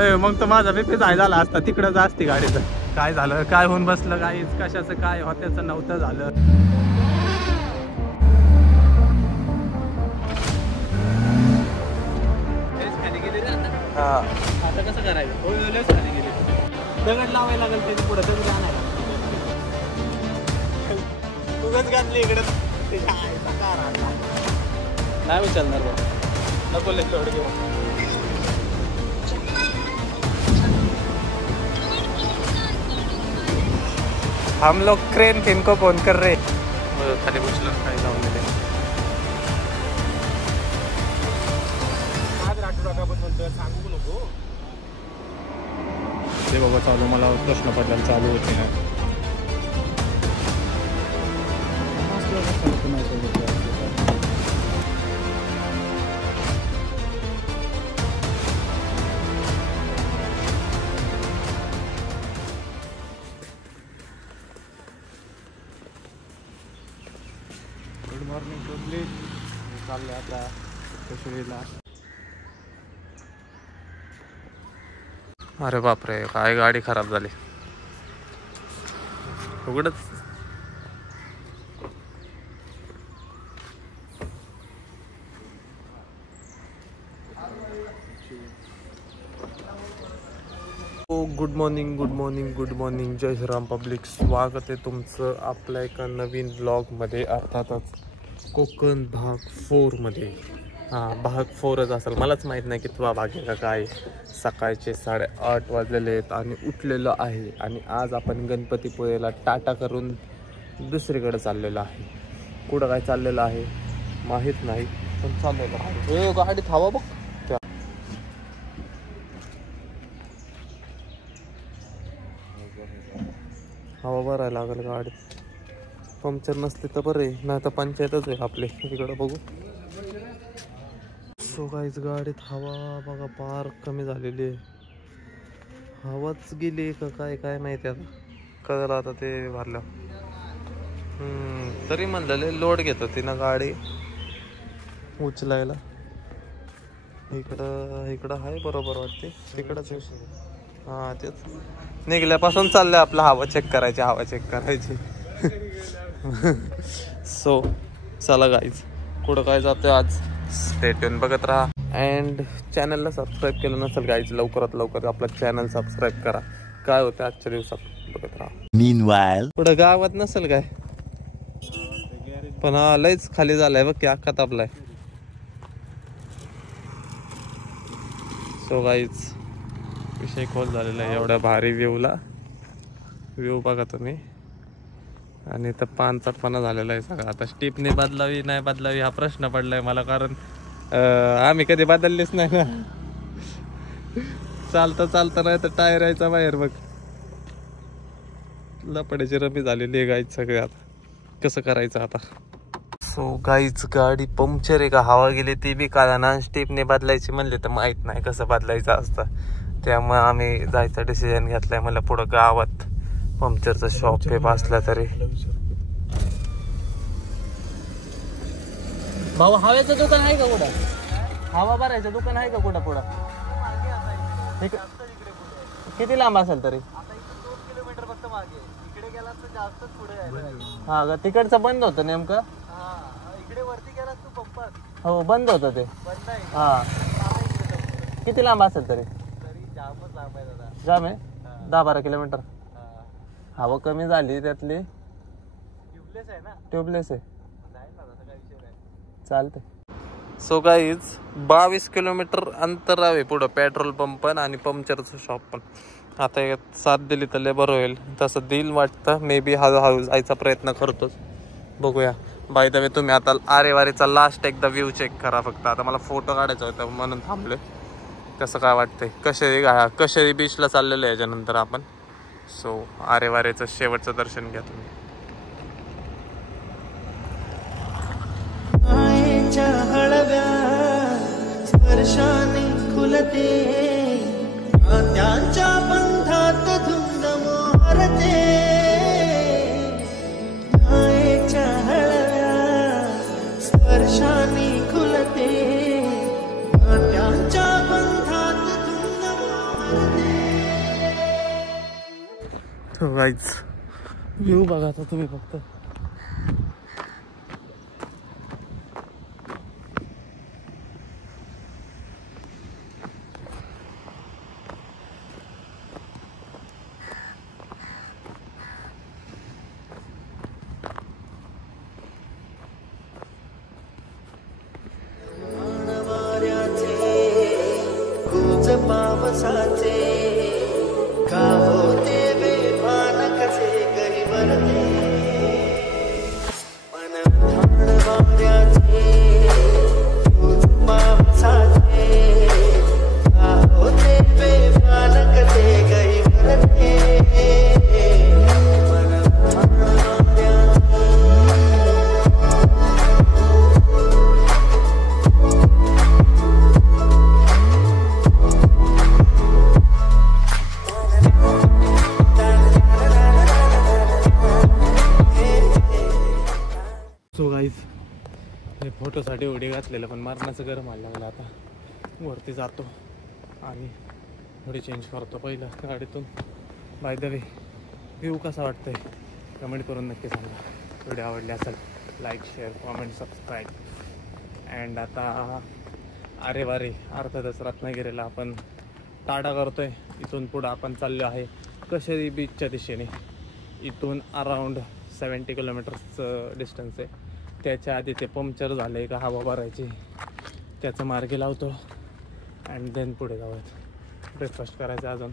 अरे मग तर माझा बीपी जाय झाला असता तिकडंच असती गाडीचं. काय झालं काय होऊन बसलं काय कशाचं काय होत्याचं नव्हतं झालं. हा आता कसं करायचं खाली गेली दगड लावायला लागेल त्याची पुढे दगड आणायला उगाच घातली इकडे नाही विचारणार बा नको लोड घेऊ. हम लोग क्रेन फिन को फोन कर रहे खाली बसलो काही लावून दिले. सांगू नको ते बाबा चालू मला प्रश्न पडला चालू होते ना. Good morning public. चालले आता कशेरीला. अरे बापरे काय गाडी खराब झाली उघडच. Good morning good morning good morning. जय श्रीराम पब्लिक. स्वागत आहे तुमचं आपल्या एका नवीन ब्लॉगमध्ये अर्थातच कोकण भाग 4मध्ये. हां भाग 4च असेल मलाच माहीत नाही कितवा भाग आहे का काय. सकाळचे 8:30 वाजलेले आहेत आणि उठलेलं आहे आणि आज आपण गणपतीपुळेला टाटा करून दुसरीकडे चाललेलो आहे. कुठं काय चाललेलं आहे माहीत नाही पण चाललेलं आहे. गाडीत हवा बघ त्या हवा भरायला लागेल गाडीत. पंक्चर नसते तर बरं आहे नाही तर पंचायतच आहे आपले इकडं बघू. सो गाईज गाडीत हवा बघा फार कमी झालेली आहे. हवाच गेली का काय काय माहिती आता कळलं आता ते भरलं. तरी म्हणलेले लोड घेत होती ना गाडी उचलायला. इकडं आहे बरोबर वाटते तिकडंच. हां तेच निघल्यापासून चाललंय आपलं हवा चेक करायची. सो चला गाईज कुठं काय जातोय आज स्टे ट्यून बघत राहा. अँड चॅनलला सबस्क्राईब केलं नसेल गाईज लवकरात लवकर आपला चॅनल सबस्क्राईब करा. काय होतं आजच्या दिवसात बघत राहा. मीनवाईल पुढं गावात नसेल काय पण हा लयच खाली झालाय बघ की अख्खा तापलाय. सो गाईज विषय खोल झालेला आहे. एवढ्या भारी व्ह्यू बघा तुम्ही आणि तर पानचटपणा झालेला आहे सगळं. आता स्टिपने बदलावी नाही बदलावी हा प्रश्न पडलाय मला कारण आम्ही कधी बदललीच नाही ना. चालता नाही तर टायर यायचा बाहेर बघ. लपड्याची रमी झालेली आहे गाईच सगळे. आता कसं करायचं आता. सो गाईच गाडी पंक्चर आहे का हवा गेली ती बी काढा ना. स्टिपने बदलायची म्हणले तर माहित नाही कसं बदलायचं असतं त्यामुळे आम्ही जायचा डिसिजन घेतलाय. मला पुढं गावात पंक्चरचं शॉप हे बसला तरी. भाऊ हवेचं दुकान आहे का कुठं. हवा भरायचं दुकान आहे का कुठं पुढं. किती लांब असेल तरी. 2 किलोमीटर फक्त मागे. इकडे गेला तर जास्त पुढे. हा का तिकडचं बंद होतं नेमकं. इकडे वरती गेला तू पंपात हो बंद होतं ते. हा किती लांब असेल तरी. जामच लांब आहे दादा. जाम आहे 10-12 किलोमीटर. हवा कमी झाली त्यातली. ट्यूबलेस आहे ना. ट्यूबलेस आहे चालते. सो गाईज 22 किलोमीटर अंतर आहे पुढं पेट्रोल पंप पण आणि पंक्चरचं शॉप पण. आता एक साथ दिली तर लय बरं होईल. तसं देईल वाटतं मे बी हळूहळू जायचा प्रयत्न करतोच बघूया. बाय द वे तुम्ही आता आरेवारीचा लास्ट एकदा व्ह्यू चेक करा फक्त. आता मला फोटो काढायचा होता म्हणून थांबलोय. कसं काय वाटतंय कशेरी बीचला चाललेलं आहे याच्यानंतर आपण. सो आरेवारेचं शेवटचं दर्शन घ्या तुम्ही. हळव्या स्पर्शाने खुलते त्यांच्या बंधात धुंद मोहरते. मायेच्या हळव्या स्पर्शाने खुलते त्यांच्या बंधात धुंद मोहरते. गाईज व्ह्यू बघा आता तुम्ही फक्त. हे फोटोसाठी उडी घातलेलं पण मरणाचं गरम व्हायला लागलं. आता वरती जातो आणि थोडी चेंज करतो पहिलं गाडीतून. बाय द वे व्ह्यू कसा वाटतंय कमेंट करून नक्की सांगा. व्हिडिओ आवडले असेल like share comment subscribe. And आता अरे वारे अर्थातच रत्नागिरीला आपण टाटा करतोय. इथून पुढं आपण चाललो आहे कशेरी बीचच्या दिशेने. इथून अराऊंड 70 किलोमीटर्सचं डिस्टन्स आहे. त्याच्या आधी ते पंक्चर झालं आहे का हवा भरायची त्याचं मार्गी लावतो अँड देन पुढे जाऊयात. ब्रेकफास्ट करायचं अजून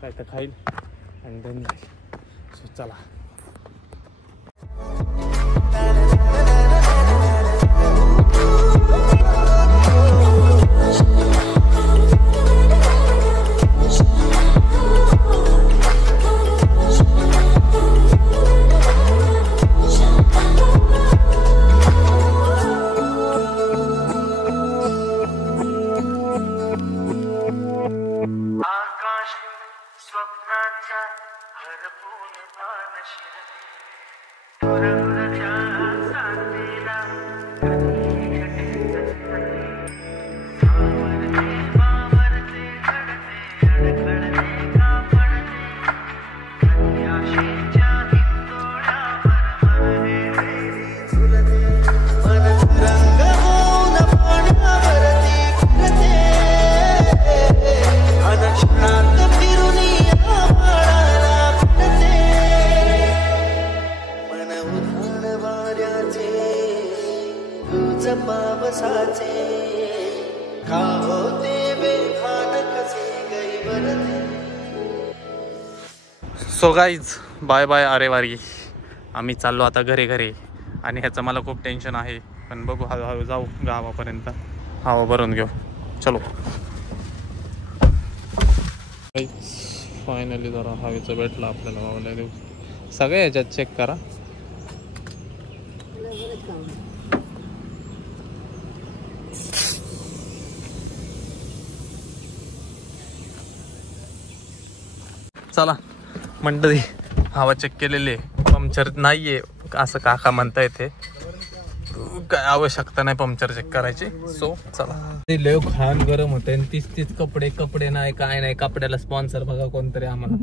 काय तर खाईल अँड देन जाईल. सो चला. सो गाईज बाय बाय अरे वारी. आम्ही चाललो आता घरी आणि ह्याचं मला खूप टेन्शन आहे पण बघू हळूहळू जाऊ गावापर्यंत. हवा भरून घेऊ. चलो. फायनली जरा हवेचं भेटलं आपल्याला वावल्या देऊ. सगळ्या ह्याच्यात चेक करा. चला मंडळी हवा चेक केलेली आहे. पंक्चर नाहीये असं काका म्हणता येते. काय आवश्यकता नाही पंक्चर चेक करायची. सो चला. लय खान गरम होते आणि तीच कपडे नाही काय नाही. कपड्याला स्पॉन्सर बघा कोणतरी आम्हाला.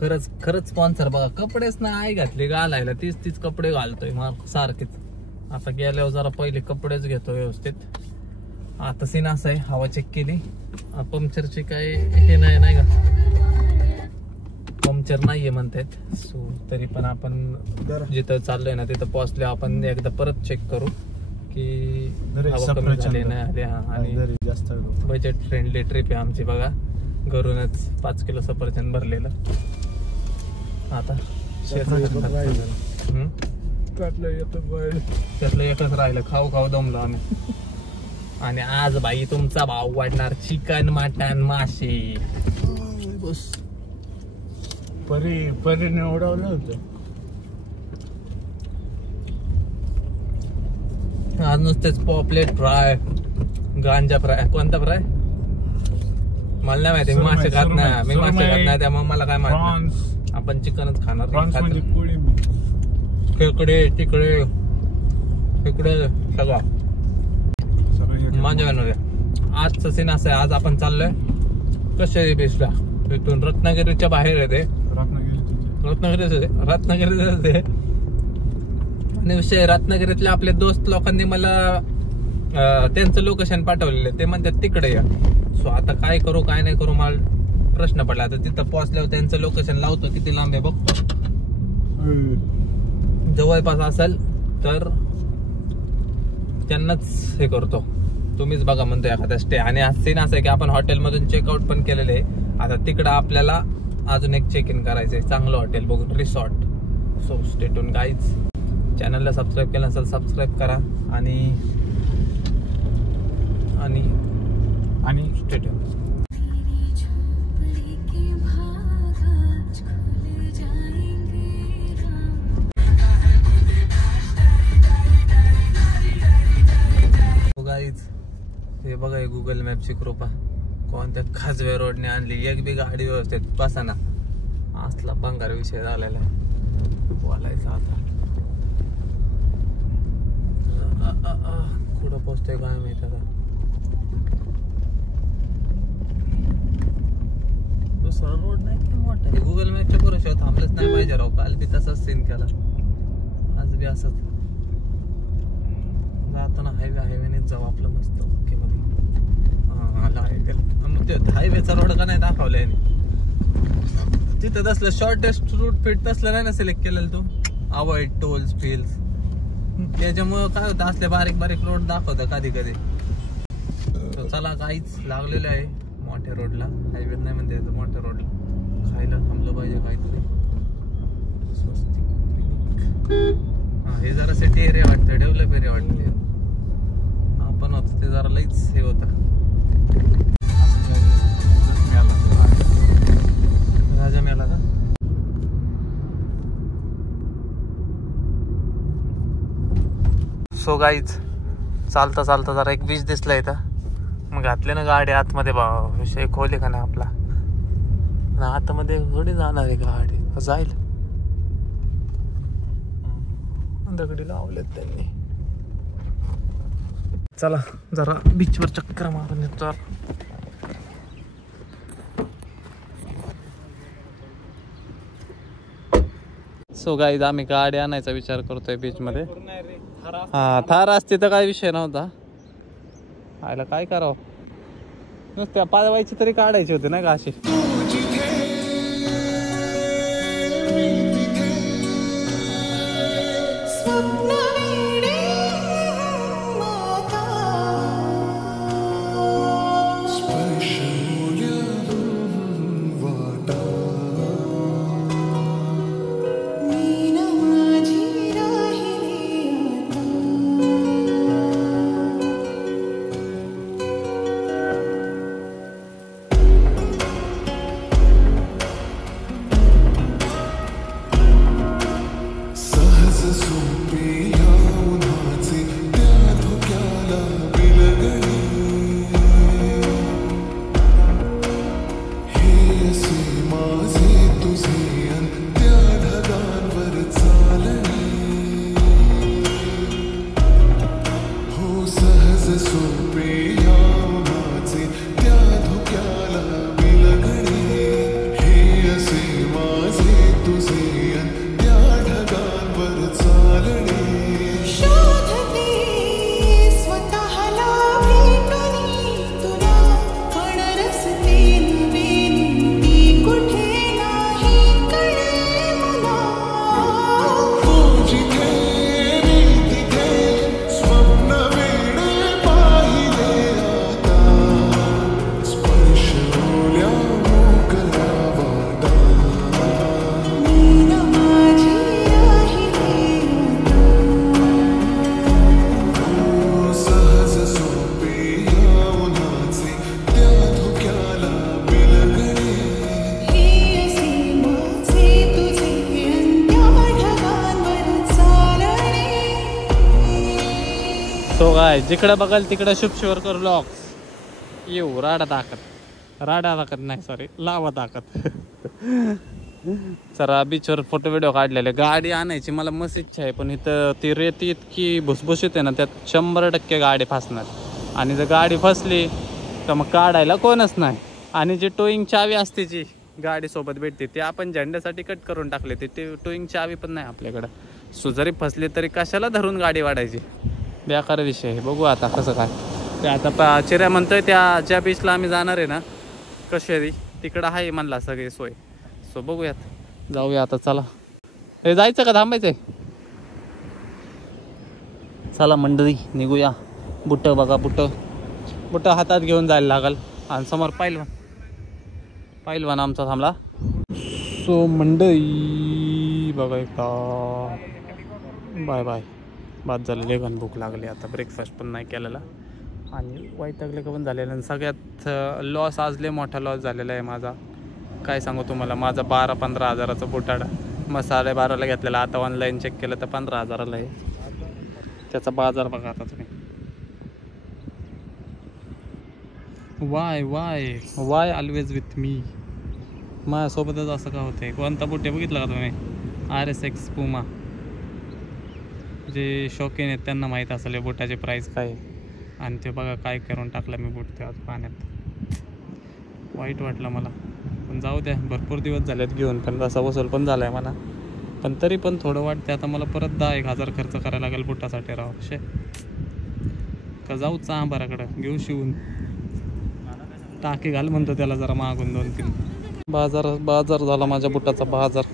खरंच स्पॉन्सर बघा. कपडेच नाही घातले घालायला. तीच कपडे घालतोय मग सारखेच. आता गेल्यावर जरा पहिले कपडेच घेतो व्यवस्थित. आता सीन असं आहे हवा चेक केली पंक्चरची काय हे नाही का पंक्चर नाहीये म्हणतात. सो तरी पण आपण जिथं चाललोय ना तिथं पोहोचले आपण एकदा परत चेक करू की हवा कमी झाली नाही. आणि बजेट फ्रेंडली ट्रिप आहे आमची बघा. घरूनच 5 किलो सफरचंद भरलेलं. आता त्यातलं एकच राहिलं. खाऊ दमलो आम्ही. आणि आज भाई तुमचा भाव वाढणार चिकन मटन मासे. बस परीने उडवलं होतं. आज नुसतेच पॉपलेट फ्राय गांजा फ्राय. कोणता फ्राय मला नाही माहिती. मी मासे खात नाही त्यामुळे मला काय माहिती. आपण चिकनच खाणार. खेकडे तिकडे सगळं माझ्या आजचं सीन असं आहे. आज आपण चाललोय कशेरी बीचला. इथून रत्नागिरीच्या बाहेर आहे ते. रत्नागिरीत आहे. आणि विषय रत्नागिरीतल्या आपले दोस्त लोकांनी मला त्यांचं लोकेशन पाठवलेलं, ते म्हणतात तिकडे या. सो आता काय करू काय नाही करू मला प्रश्न पडला. आता तिथं पोहोचल्यावर त्यांचं लोकेशन लावतो, किती लांब आहे बघतो. जवळपास असेल तर त्यांनाच हे करतो. तुम्हीच बघा म्हणतो एखादा स्टे. आणि सीन असं आहे की आपण हॉटेलमधून चेकआउट पण केलेले आहे. आता तिकडं आपल्याला अजून एक चेक इन करायचंय चांगलं हॉटेल बघून, resort. So stay tune guys. चॅनलला सबस्क्राईब केलं असेल सबस्क्राईब करा आणि आणि आणि स्टे ट्यून. गाईज हे बघा, हे गुगल मॅपची कृपा. कोणत्या खाजवे रोडने आणली, एक बी गाडी व्यवस्थित बसाना. असला बंगार विषय झालेला आहे बोलायचा. आता कुठं पोचतोय काय माहित. आता दुसरा रोड नाही काय मोठा आहे. गुगल मॅपच्या पुरेशावर थांबलंच नाही पाहिजे राव. काल बी तसाच सीन केला, आज बी असंच. जाताना हायवेनेच जाऊ आपलं मस्त ओके मध्ये. हायवेचा रोड का नाही दाखवलाय तिथं. तसलं शॉर्टेस्ट रूट फिट तसलं नाही ना सिलेक्ट केलेलं तू. अवॉइड टोल्स फिल्स, त्याच्यामुळं काय होतं असले बारीक बारीक रोड दाखवतं कधी कधी. चला काहीच लागलेलं आहे मोठ्या रोडला. हायवे नाही म्हणते मोठ्या रोडला. खायला थांबलं पाहिजे काहीतरी. स्वस्तिक. हे जरा सिटी एरिया वाटतं, डेव्हलप एरिया वाटते. आपण होत ते जरा लईच हे होतं. राजा मेला का. सो गाईज चालता चालता जरा एक बीच दिसला इथं. मग घातले ना गाडी आतमध्ये. विषय खोले का नाही आपला. आतमध्ये थोडी जाणार आहे गाडी, जाईल. दगडी लावलेत त्यांनी. चला जरा बीचवर चक्कर मारून येतो. सो गाईज आम्ही गाडी आणायचा विचार करतोय बीच मध्ये. हा थार असते तर काय विषय नव्हता. आयला काय करावं, नुसत्या पाळवायची तरी काढायची होती ना का अशी. तो काय जिकडं बघाल तिकडं शुभशिवरकर व्लॉग्स. येऊ राडा दाखत नाही सॉरी लावा दाखत. चला बीचवर फोटो व्हिडिओ काढलेले. गाडी आणायची मला मस्त इच्छा आहे, पण इथं ती रेती इतकी भुसभुशीत आहे ना, त्यात 100% गाडी फसणार. आणि जर गाडी फसली तर मग काढायला कोणच नाही. आणि जी टोईंग चावी असते जी गाडी सोबत भेटते ते आपण झेंड्यासाठी कट करून टाकले ते टोईंग चावी पण नाही आपल्याकडं. सो जरी फसले तरी कशाला धरून गाडी वाढायची, बेकार विषय आहे. बघू आता कसं काय ते. आता चिऱ्या म्हणतोय त्या ज्या बीचला आम्ही जाणार आहे ना कशेरी, तिकडं आहे म्हणला सगळी सोय. सो बघूयात, जाऊया आता. चला हे जायचं का थांबायचं आहे? चला मंडळी निघूया. बुटं बघा, बुटं हातात घेऊन जायला लागल. आणि समोर पाहिलवान आमचा थांबला. सो मंडळी बघा एकदा, बाय बाय. बाद झालं, लेखन भूक लागली. आता ब्रेकफास्ट पण नाही केलेला आणि वैतागले का पण झालेलं. आणि सगळ्यात लॉस आज लय मोठा लॉस झालेला आहे माझा. काय सांगू तुम्हाला, माझा 12-15 हजाराचा बुटाडा मग 12.5ला घेतलेला. आता ऑनलाईन चेक केलं तर 15,000ला आहे. त्याचा बाजार बघा आता तुम्ही. Why always with me. माझ्यासोबतच असं का होतंय? कोणता बुट आहे बघितला का तुम्ही? RSX पुमा. जे शौकीन आहेत त्यांना माहीत असेल या बुटाची प्राईस काय आहे. आणि ते बघा काय करून टाकलं मी बूट ते आज पाण्यात. वाईट वाटलं मला, पण जाऊ द्या. भरपूर दिवस झालेत घेऊन, पण तसा वसूल पण झाला आहे मला. पण तरी पण थोडं वाटते आता मला. परत 10,000 खर्च करायला लागेल बुटासाठी राव. का जाऊ चांबाराकडं घेऊ शिवून. टाके घाल म्हणतो त्याला जरा मागून 2-3. बाजार झाला माझ्या बुटाचा बाजार.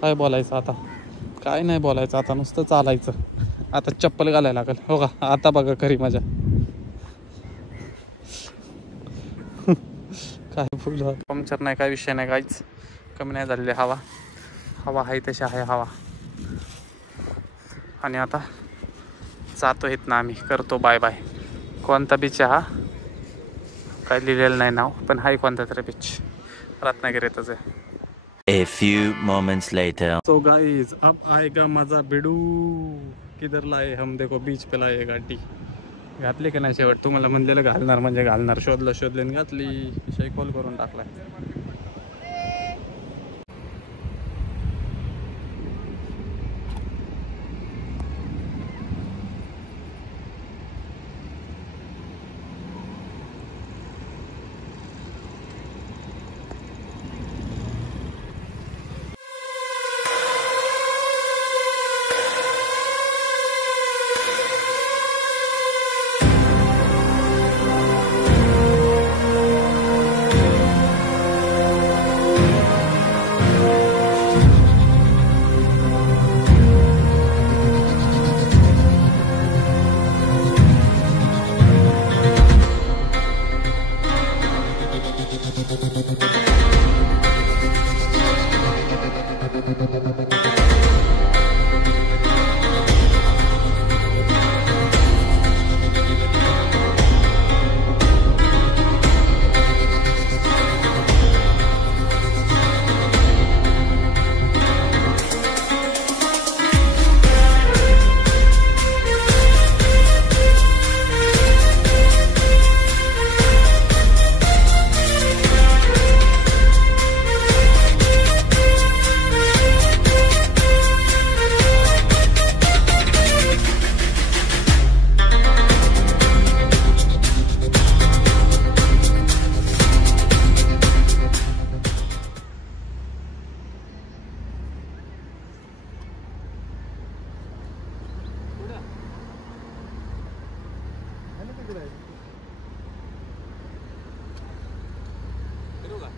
काय बोलायचं आता, काय नाही बोलायचं आता, नुसतं चालायचं. आता चप्पल घालायला लागेल. हो का, आता बघा खरी मजा. काय बोल, पंक्चर नाही, काय विषय नाही, काहीच कमी नाही झालेली. हवा आहे तशी आहे हवा. आणि आता जातो आहेत ना आम्ही, करतो बाय बाय. कोणता बीच आहे हा काय लिहिलेलं नाही नाव, पण हाय कोणता तरी बीच, रत्नागिरीतच आहे. A few moments later. So guys, अब आएगा मजा बिडू. किधर लाए हम, देखो बीच पे लाए गाडी. घातली का नाही शेवट? तुम्हाला म्हणलेलं घालणार म्हणजे घालणार. शोधलं घातली. विषय कॉल करून टाकलाय.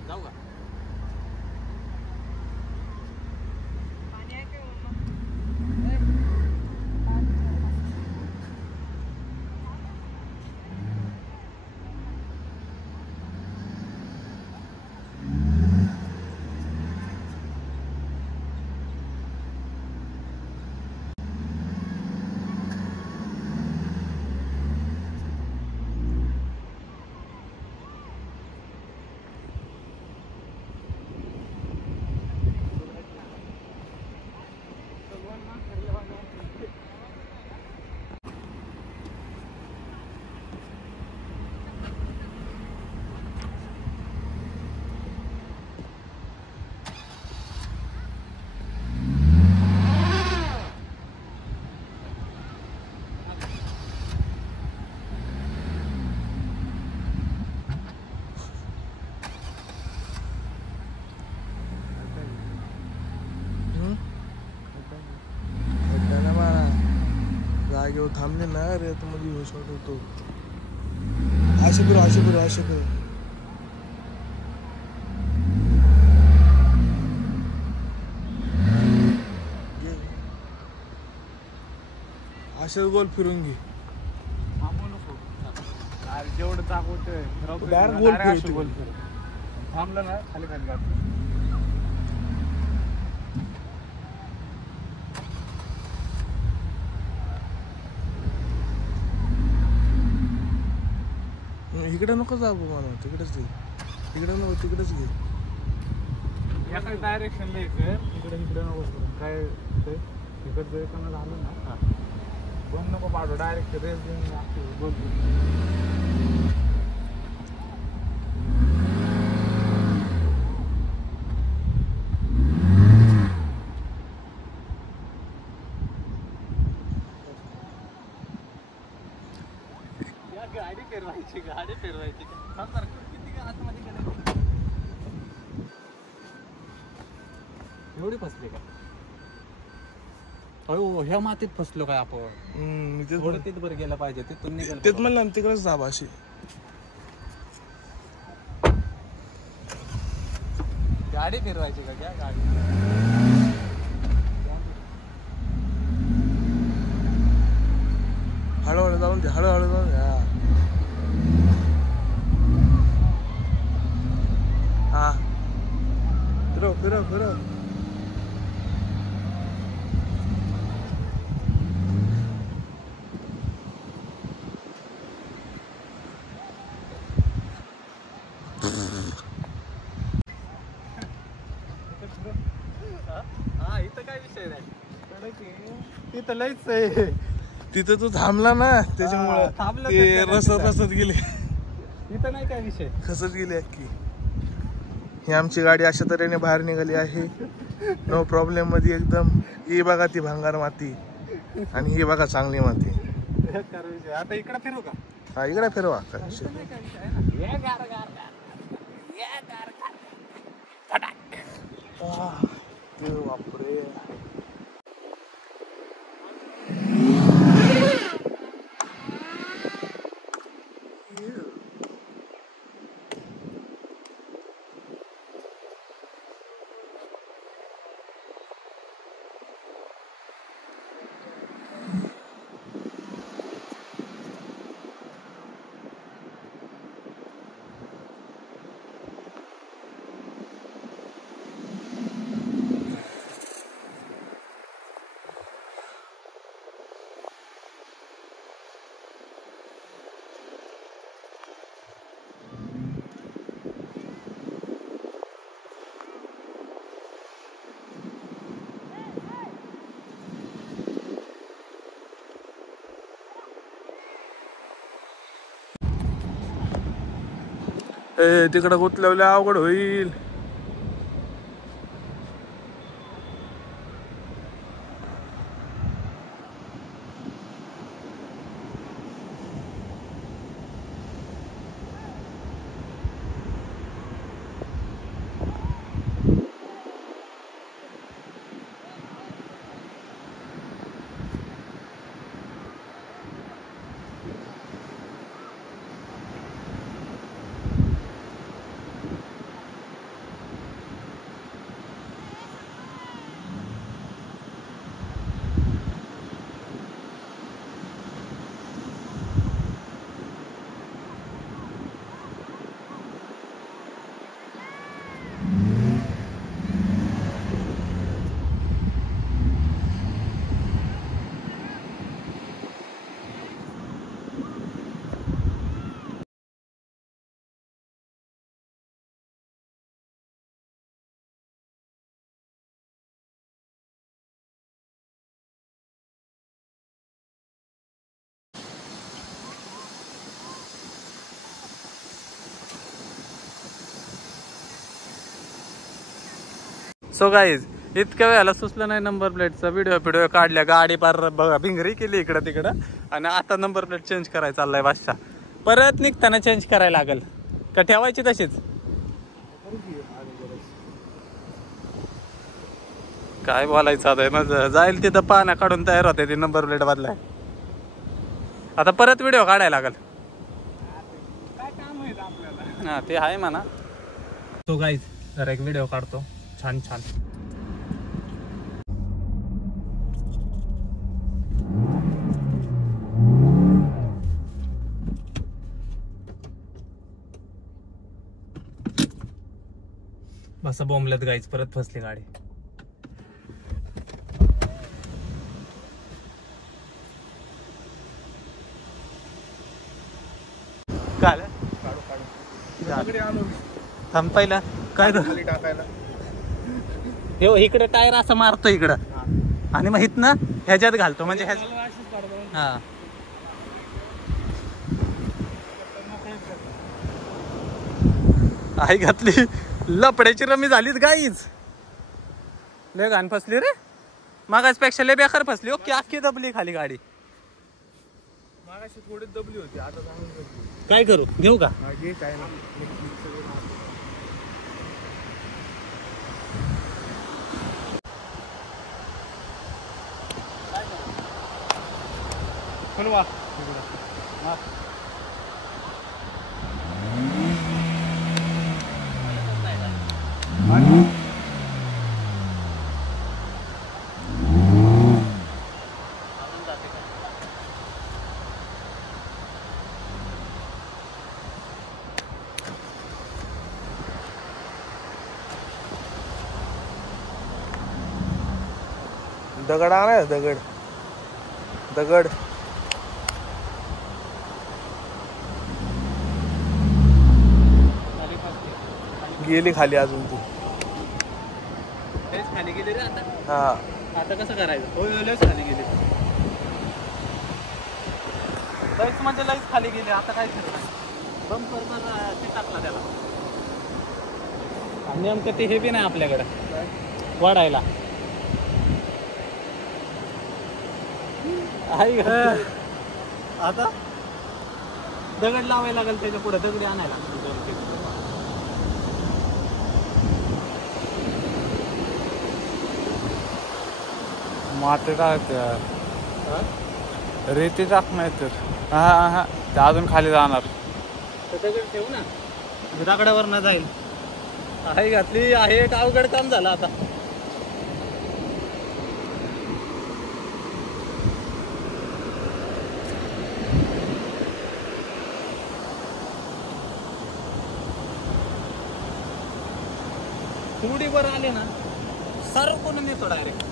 जाऊ का? थांबले ना रे तर मध्ये होश वाटतो. असे करू असे गोल फिरून घे. जेवढं चाकवतोय डायरेक्ट गोल फिरतो. थांबलं ना खाली खाली काढतो. इकडे नको जाऊ मला, तिकडेच घे. इकडे नको, तिकडेच घे. या काय डायरेक्शनला इकडे नको काय इकडचं एकानं झालं ना बंद नको पाडू, डायरेक्ट रेस देऊन बोल. गाडी फिरवायची एवढी फसली का? हो ह्या मातीत फसलो काय आपण? थोडं तिथं गेलं पाहिजे, तिथून निघाल. तेच म्हणलं तिकडेच जाबा अशी. गाडी फिरवायची का? क्या गाडी? हळूहळू जाऊन दे, हळूहळू जाऊन दे. हा फिरव. हा इथं काय विषय नाही, इथं लईच आहे. तिथं तू थांबला ना त्याच्यामुळं ते रसत गेले. इथं नाही काय विषय, खसत गेली अख्खी. ही आमची गाडी अशा तऱ्हेने बाहेर निघाली आहे, नो प्रॉब्लेम मध्ये एकदम. ही बघा ती भांगार माती आणि ही बघा चांगली माती. आता इकडे फिरू का? हा इकडे फिरवा. बापरे. तिकडं गुतल्यावल्या अवघड होईल. सो गाईज इतक्या वेळेला सुचलं नाही नंबर प्लेटचा व्हिडिओ काढल्या, गाडी पार बघा भिंगरी केली इकडं तिकडं, आणि आता नंबर प्लेट चेंज करायला चाललाय बादशाह. परत निघताना चेंज करायला लागेल का ठेवायची तशीच? काय बोलायचं आता, माझं जाईल तिथं पाण्या काढून तयार होते ती नंबर प्लेट बदलाय. आता परत व्हिडिओ काढायला लागल. काय काम आहे आपल्याला. हा ते आहे म्हणा. तो गाईज जरा एक व्हिडिओ काढतो छान छान. बस बोंबलत गाईज परत फसली गाडी. काय थांब पहिला काय टाकायला इकडे टायर असं मारतो इकडं आणि मग इथनं ह्याच्यात घालतो म्हणजे हा आई घातली. लपड्याची रमी झालीत गाईच. लय घाण फसली रे. मागासपेक्षा लय बेकार फसली. ओके अख्खी दबली खाली गाडी. मागाशी थोडी दबली होती आता चांगली दबली. काय करू घेऊ का. काय ना दगड आणाय दगड दगड गेली खाली अजून ती. खाली गेली रे आता. हा आता कसं करायचं. हो लयच खाली गेली. लयच म्हणजे लयच खाली गेली. आता काय करणार. बंपर टाकला त्याला. नेमकं ते हे बी नाही आपल्याकडं वाढायला. आता दगड लावायला लागेल त्याच्या पुढे. दगडी आणायला माती टाकते रेती टाक नाही तर हा हा ते अजून खाली जाणार. दगड ठेवू ना. दगडावर न जाईल. आहे घातली आहे. एक अवघड काम झालं आता. वर आले ना सारं कोण नेतो डायरेक्ट.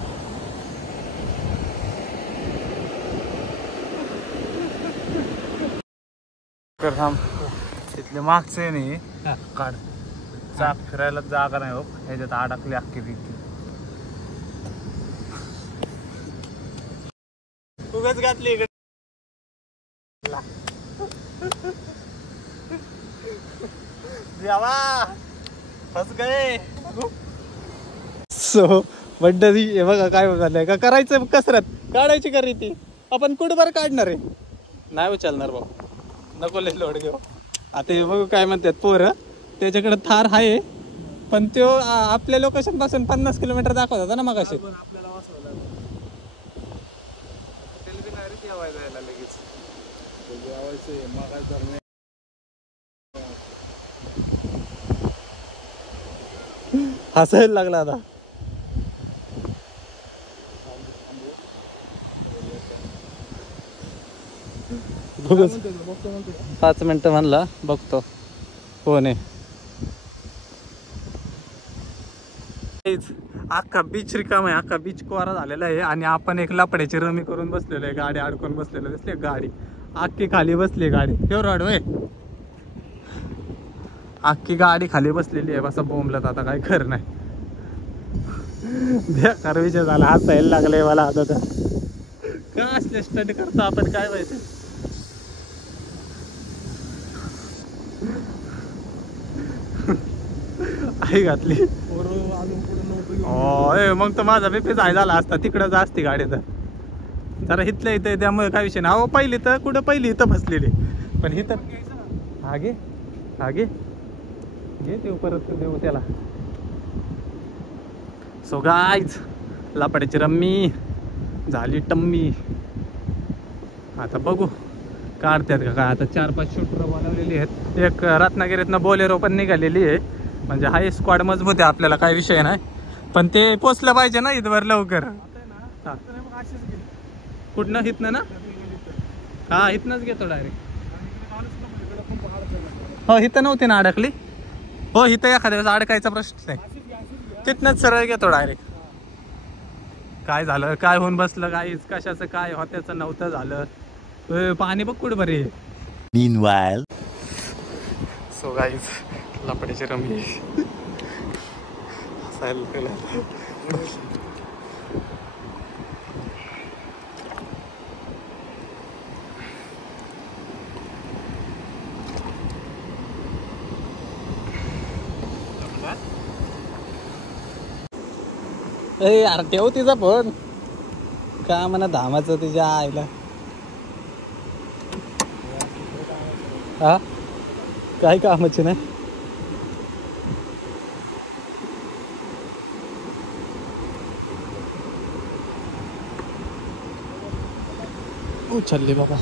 थांब तिथले मागचे नाही काढ. चाक फिरायला जागा नाही हो. ह्याच्यात अडकली अख्खी पिकी. उगाच घातली इकडे. फस गए. सो बड्डी हे बघा काय झालंय का. करायचं कसरत काढायची का रीती. आपण कुठबर काढणार आहे. नाही उचलणार भाऊ. नको लय लोड घेऊ. आता हे बघू काय म्हणतात पोरं. त्याच्याकडे थार आहे पण तो आपल्या लोकेशन पासून 50 किलोमीटर दाखवत होता ना मगाशी. हसायला लागला आता. बघू 5 मिनिटं म्हणला. बघतो कोण आहे. अख्खा बीच रिकाम आहे. अख्खा बीच कोरा झालेला आहे आणि आपण एक लपड्याची रमी करून बसलेलो आहे. गाडी अडकून बसलेलो दिसली गाडी. अख्खी खाली बसली गाडी. तेव्हा रड वय अख्खी गाडी खाली बसलेली आहे. बसा बोंबलत आता काय खरं नाही. बेकार विषय झाला. हसायला लागले मला आता. तर का असले स्टडी करतो आपण काय माहिती. आई घातली मग तर माझा बीपी जाय झाला असता. तिकडं जा असती गाडी तर जरा इथल्या इथं. त्यामुळे काय विषय नाही. पहिली तर कुठं पहिली इथं बसलेली पण इथं आगे आगे घे देऊ परत देऊ त्याला. सो गाईज लपड्याची रम्मी झाली टम्मी. आता बघू काढतात का काय. आता 4-5 शूटर बनवलेली आहेत. एक रत्नागिरीतनं बोलेरो पण निघालेली आहे. म्हणजे हाय स्क्वॉड मजबूत आहे, आपल्याला काही विषय नाही. पण ते पोचलं पाहिजे ना इथवर लवकर. कुठनं इथनं ना? हा इथनंच घेतो डायरेक्ट. हो इथं नव्हती ना अडकली. हो इथं एखाद्या वेळेस अडकायचा प्रश्न नाही. तिथनंच सरळ घेतो डायरेक्ट. काय झालं काय होऊन बसलं काय कशाचं काय होत्याचं नव्हतं झालं. पाणी बघ कुठं बरे. Meanwhile, सो गाईज लपडीची रमी यार ठेव तिचा फोन. का म्हणा धामाचं तिच्या आईला. हा काय कामाची नाही. उचलली बाबा.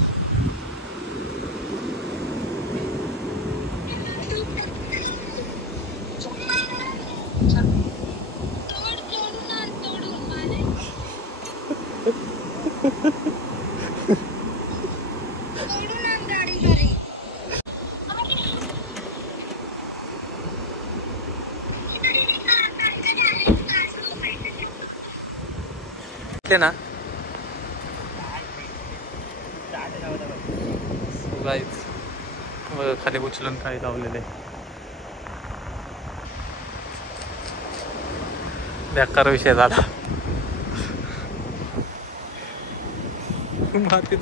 ना खाली उचलून काही लावलेले बेकार विषय झाला. माती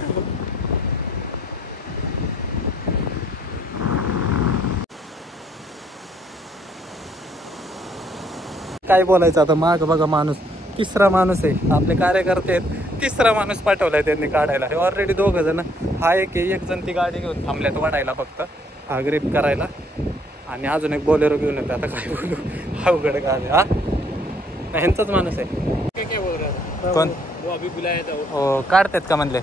काय बोलायचं आता. माग बघा माणूस, तिसरा माणूस आहे. आपले कार्यकर्ते आहेत, तिसरा माणूस पाठवलाय त्यांनी काढायला. हे ऑलरेडी 2 जण. हा एक जण ती गाडी घेऊन थांबल्यात वाढायला फक्त, हा ग्रिप करायला. आणि अजून एक बोलेरो घेऊन येतो. आता काय बोलू, अवघड काम आहे. हा ह्यांचाच माणूस आहे. कोण हो काढतात का म्हणले.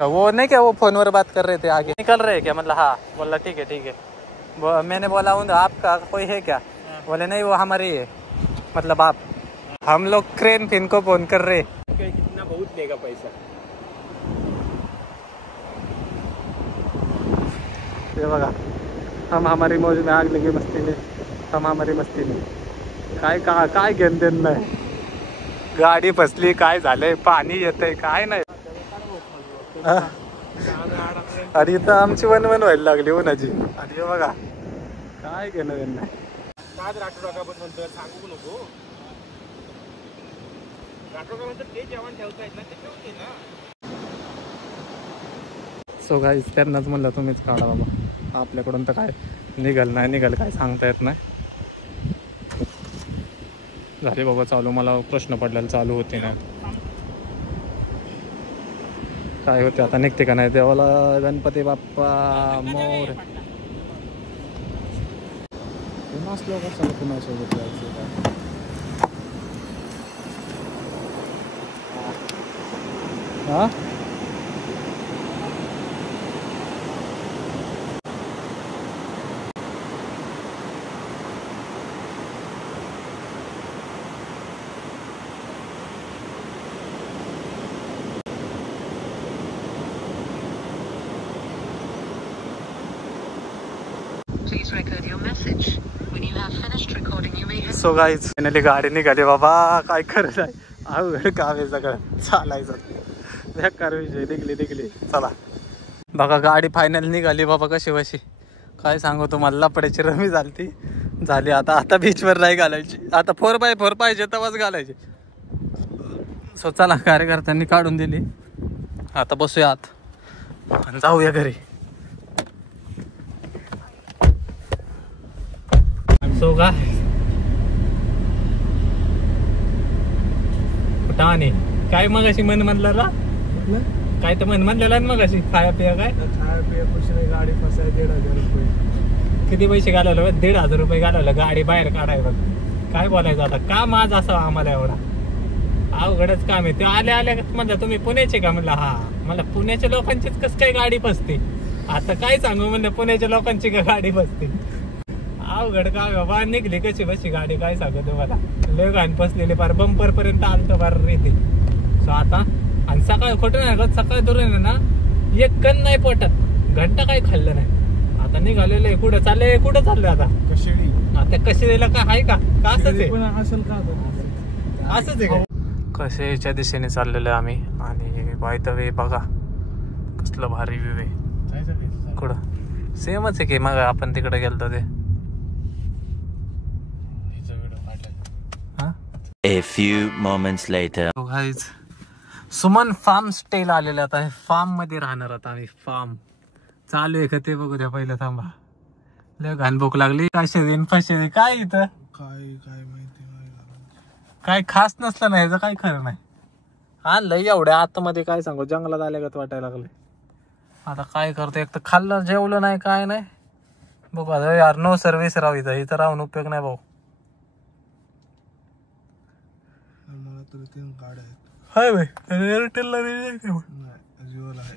वो नहीं क्या वो फोन वर बात कर रहे थे आगे निकल रहे क्या. मतलब हाँ बोला ठीक है. मैंने बोला हूँ आपका कोई है क्या. बोले नहीं वो हमारी है. मतलब आप हम लोग क्रेन फिन को फोन कर रहे. कितना बहुत देगा पैसा. ये बघा हम हमारी मौज में आग लगी मस्ती में, हम हमारी मस्ती में. काय घेण देण नाही. गाडी फसली काय झालंय, पाणी येतंय काय नाही. आणि इथं आमची वनवन व्हायला लागली उन्हाची. आणि हे बघा काय घेणं देण नाही. सांगू नको. ते जेवण ठेवतायत ना ते ठेवते ना. सो गाईज त्यांनाच म्हणलं तुम्हीच काढा बाबा. आपल्याकडून तर काय निघाल काय सांगता येत नाही. झाले बाबा चालू. मला प्रश्न पडलेला चालू होते ना काय होते आता निघते का नाही. देवाला गणपती बाप्पा मोर. नसलो कशाला कुणासोबत जायचं काय. हा सो गाईज फायनली गाडी निघाली बाबा. काय करायचं आहे, अवघड काम आहे सगळं. चालायचं बेकार विषय. निघली चला बघा गाडी फायनल निघाली बाबा. कशी काय सांगू तुम्हाला. लपड्याची रमी झाली. आता बीचवर नाही घालायची. आता 4x4 पाहिजे तेव्हाच घालायची. सो चला कार्यकर्त्यांनी काढून दिली. आता बसूया आत आणि जाऊया घरी. सो काय मगाशी मन म्हणलं ना काय तर मन म्हणलेला ना मगाशी. खाया पिया कुछ नाही. गाडी फसाय 1,500 रुपये. किती पैसे घालवलं. 1,500 रुपये घालवलं गाडी बाहेर काढाय. बघ काय बोलायचं आता. का माझ असावं आम्हाला एवढा. अवघडच काम आहे. ते आल्या म्हणलं तुम्ही पुण्याचे का. म्हणलं हा. मला पुण्याच्या लोकांचीच कसं काय गाडी फसते. आता काय सांगू म्हणजे पुण्याच्या लोकांची का गाडी बसते अवघड का बाबा निघली कशी बशी गाडी काय सांगू तुम्हाला लय घाण बसलेली फार बंपर पर्यंत आलतो फार रेती सो आता आणि सकाळ खोटं नाही का सकाळ धरून ना एक कण नाही पोटात घंटा काही खाल्लं नाही आता निघालेलं आहे कुठं चाललंय आता कशी आता कशी काय आहे का असंच आहे असेल का असंच आहे कशेच्या दिशेने चाललेलो आहे आम्ही आणि बाय द वे बघा कसलं भारी व्ह्यू आहे कुठं सेमच आहे की मग आपण तिकडे गेलतो ते A few moments later. Guys Suman farm स्टेला आलेला आता फार्म मध्ये राहणार आता आम्ही फार्म चालू आहे का ते बघू द्या पहिलं थांबा लय घाण भूक लागली कशे देईन फशे दे काय इथं काय माहिती काय खास नसलं नाही याचं काय खरं नाही आणलं एवढ्या आतमध्ये काय सांगू जंगलात आल्यागत वाटायला लागले आता काय करतो एक तर खाल्लं जेवलं नाही काय नाही बघू आता यार नो सर्व्हिस राहू इथं राहून उपयोग नाही भाऊ मला तर 3 गाड्या आहेत हाय भाई एअरटेलला जिओला आहे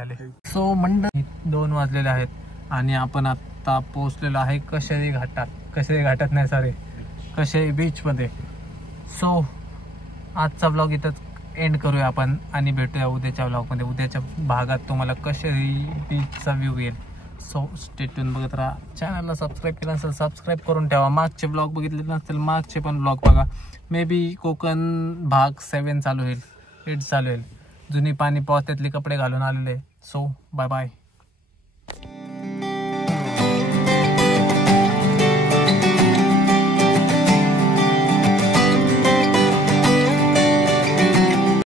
आले सो मंडळी 2 वाजलेले आहेत आणि आपण आता पोहोचलेलो आहे कशेरी घाटात नाही सारे कशेरी बीच मध्ये सो आजचा ब्लॉग इथंच एंड करूया आपण आणि भेटूया उद्याच्या ब्लॉगमध्ये उद्याच्या भागात तुम्हाला कशेरी बीचचा व्ह्यू येईल सो स्टे ट्यून बघत राहा चॅनलला सबस्क्राईब केलं नसेल सबस्क्राईब करून ठेवा मागचे ब्लॉग बघितले नसतील मागचे पण ब्लॉग बघा मे बी कोकण भाग 7 चालू होईल 8 चालू होईल जुनी पाणी पावसातले कपडे घालून आलेले सो बाय बाय